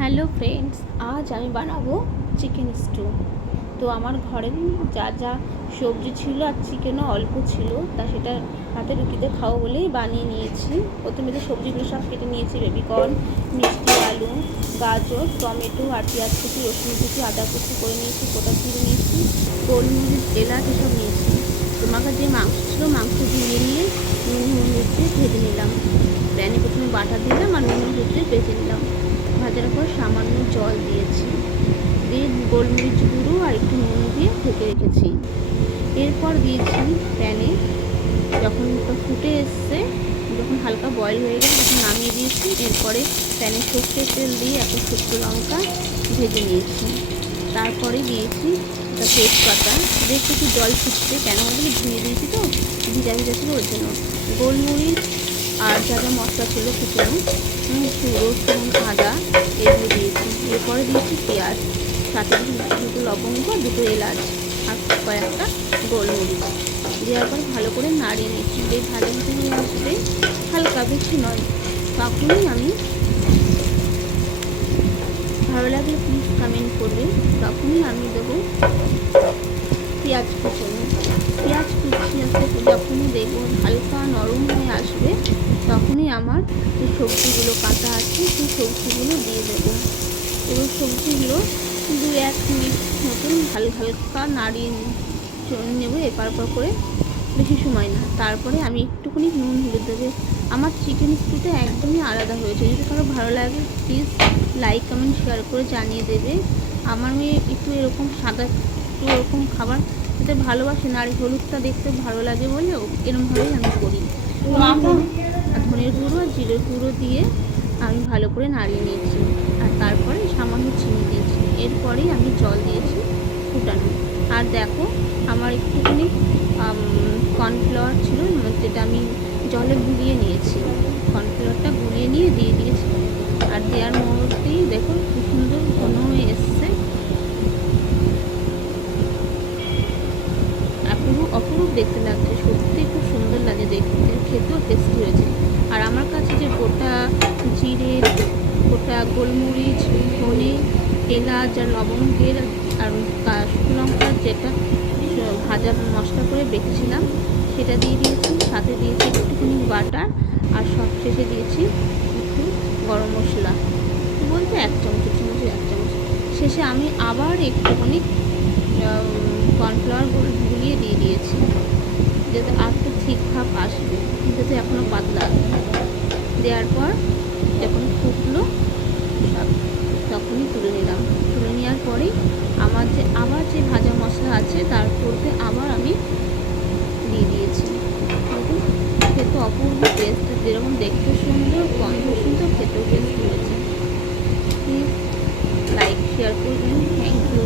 Hello friends, আজ আমি বানাবো চিকেন স্টু। তো আমার ঘরে যা যা সবজি ছিল আর চিকেনও অল্প ছিল, তা সেটা রাতে রুটিতে খাবো বলেই বানিয়ে নিয়েছি। প্রথমে যে সবজিগুলো সব কেটে নিয়েছি, বেবিকর্ন, মিষ্টি আলু, গাজর, টমেটো আর পেঁয়াজ কুচি, রসুন কুচি, আদা কুচি করে নিয়েছি, গোটা জিরে নিয়েছি, গোলমরিচ, এলাচ এসব নিয়েছি। তোমাকে যে মাংস ছিল মাংস ধুয়ে নিয়ে নুন হলুদ দিয়ে ভেজে নিলাম। প্যানে প্রথমে বাটা দিলাম আর নুন হলুদ দিয়ে ভেজে নিলাম। ভাজার পর সামান্য জল দিয়েছি, দিয়ে গোলমরিচ গুঁড়ো আর একটু নুন দিয়ে ঢেকে রেখেছি। এরপর দিয়েছি প্যানে, যখন ফুটে এসছে, যখন হালকা বয়েল হয়ে গেছে তখন নামিয়ে দিয়েছি। এরপরে প্যানে সর্ষের তেল দিয়ে একটা শুকনো লঙ্কা ভেজে নিয়েছি। তারপরে দিয়েছি একটা তেজপাতা, বেশ একটু জল ফুটছে, প্যানের মধ্যে ধুয়ে দিয়েছি তো ভিজা ভিজা ছিল ওর জন্য। গোলমরিচ আর যা যা মশলা ছিল কুচানো, রসুন, আদা এগুলো দিয়েছি। এরপরে দিয়েছি পেঁয়াজ, সাথে দুটো লবঙ্গ, দুটো এলাচ আর কয়েকটা গোলমরিচ দেওয়ার পর ভালো করে নাড়িয়ে নিচ্ছি। বেশ ভালো মতো আসবে, হালকা বেশি নয়। তখনই আমি, ভালো লাগলে প্লিজ কমেন্ট করবে, তখনই আমি দেবো পেঁয়াজ কুচনো। পেঁয়াজ কুচিয়ে যখনই দেখবো হালকা নরম হয়ে আসবে, তখনই আমার যে সবজিগুলো কাটা আছে সেই সবজিগুলো দিয়ে দেবো। এবং সবজিগুলো 2-1 মিনিট মতন হালকা নাড়িয়ে নেবো এপার ওপর করে, বেশি সময় না। তারপরে আমি একটুখানি নুন হলুদ দেবে। আমার চিকেন স্টুটা একদমই আলাদা হয়েছে। যদি কারো ভালো লাগে প্লিজ লাইক কমেন্ট শেয়ার করে জানিয়ে দেবে। আমার মেয়ে একটু এরকম সাদা, একটু এরকম খাবার খেতে ভালোবাসে না, আর হলুদটা দেখতে ভালো লাগে বলে এরকমভাবেই আমি করি। ধনের গুঁড়ো আর জিরের গুঁড়ো দিয়ে আমি ভালো করে নাড়িয়ে নিয়েছি, আর তারপরে সামান্য চিনি দিয়েছি। এরপরেই আমি জল দিয়েছি ফুটানো। আর দেখো, আমার একটুখানি কর্নফ্লাওয়ার ছিল, যেটা আমি জলে গুলিয়ে নিয়েছি। কর্নফ্লাওয়ারটা গুলিয়ে নিয়ে দিয়ে দিয়েছি, আর দেওয়ার মুহূর্তেই দেখো কি সুন্দর ঘন হয়ে এসছে। অপরূপ দেখতে লাগছে, সত্যি খুব সুন্দর লাগে দেখতে, খেতেও টেস্টি হয়েছে। আর আমার কাছে যে গোটা জিরে, গোটা গোলমরিচ, ধনে, এলাচ আর লবঙ্গের আর শুকনো লঙ্কার যেটা ভাজা মশলা করে বেটেছিলাম সেটা দিয়ে দিয়েছি, সাথে দিয়েছি একটুখানি বাটার, আর সব শেষে দিয়েছি একটু গরম মশলা, বলতে 1 চামচ, 1 চামচ। শেষে আমি আবার একটুখানি কর্নফ্লাওয়ার গুলিয়ে দিয়ে দিয়েছি, যাতে আর একটু ঠিক ভাব আসবে, যাতে এখনও পাতলা। দেওয়ার পর যখন ফুটলো সব, তখনই তুলে নিলাম। তুলে নেওয়ার পরেই আমার আবার যে ভাজা মশলা আছে তার উপরে আবার আমি দিয়ে দিয়েছি। দেখুন, খেতে অপূর্ব টেস্ট, যেরকম দেখতে সুন্দর, গন্ধ সুন্দর, খেতেও টেস্ট হয়েছে। প্লিজ লাইক শেয়ার করবেন। Thank you.